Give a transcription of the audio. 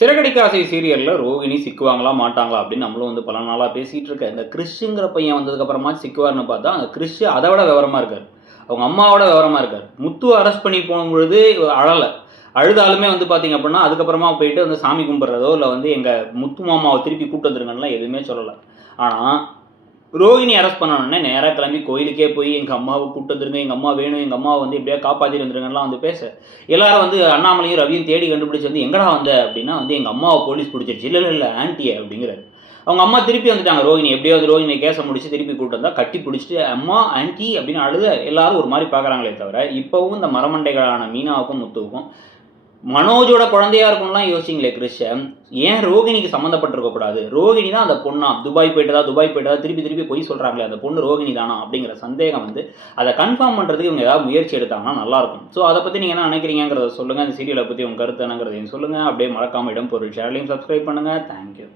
சிறகடிக்க ஆசை சீரியல்ல ரோகிணி சிக்குவாங்களா, மாட்டாங்களா அப்படின்னு நம்மளும் பல நாளா பேசிட்டு இருக்க. இந்த கிறிஷ்ங்கிற பையன் வந்ததுக்கு அப்புறமா சிக்குவார்ன்னு பார்த்தா, அந்த கிறிஷ் அத விட விவரமா இருக்காரு. அவங்க அம்மாவோட விவரமா இருக்காரு. முத்துவ அரெஸ்ட் பண்ணி போகும்பொழுது அழல. அழுதாலுமே பார்த்தீங்க அப்படின்னா, அதுக்கப்புறமா போயிட்டு சாமி கும்பிடுறதோ, இல்ல எங்க முத்து மாமாவ திருப்பி கூட்டு வந்துருங்கன்னுலாம் எதுவுமே சொல்லல. ஆனா, ரோகிணி அரெஸ்ட் பண்ண நேரா கிளம்பி கோயிலுக்கே போய் எங்க அம்மாவை கூட்டு வந்துருங்க, எங்க அம்மா வேணும், எங்க அம்மாவை எப்படியாவது காப்பாத்திட்டு வந்துருங்கலாம் பேச, எல்லாரும் அண்ணாமலையும் ரவியும் தேடி கண்டுபிடிச்சு எங்கடா வந்த அப்படின்னா எங்க அம்மாவை போலீஸ் பிடிச்சிருச்சு. இல்ல ஆன்ட்டியை அப்படிங்கிறாரு. அவங்க அம்மா திருப்பி வந்துட்டாங்க. ரோகிணி எப்படியாவது ரோகிணி கேஸை முடிச்சு திருப்பி கூட்டு வந்தா கட்டி பிடிச்சிட்டு அம்மா ஆன்ட்டி அப்படின்னு அழுத எல்லாரும் ஒரு மாதிரி பார்க்குறாங்களே தவிர, இப்பவும் இந்த மரமண்டைகளான மீனாவுக்கும் முத்துவுக்கும் மனோஜோட குழந்தையா இருக்கும்லாம் யோசிச்சிங்களே கிறிஷ, ஏன் ரோகிணிக்கு சம்மந்தப்பட்டிருக்க கூடாது? ரோகிணி தான் அந்த பொண்ணா? துபாய் போயிட்டதா திருப்பி பொய் சொல்றாங்களே, அந்த பொண்ணு ரோகிணி தானா அப்படிங்கிற சந்தேகம் அதை கன்ஃபார்ம் பண்றதுக்கு இவங்க ஏதாவது முயற்சி எடுத்தாங்கன்னா நல்லா இருக்கும். ஸோ அதை பத்தி நீங்க என்ன நினைக்கிறீங்கிறத சொல்லுங்க. இந்த சீரியலை பத்தி உங்க கருத்து என்னங்கிறதையும் சொல்லுங்க. அப்படியே மறக்காம இடம் பொருள் சேனலையும் சப்ஸ்கிரைப் பண்ணுங்க. தேங்க்யூ.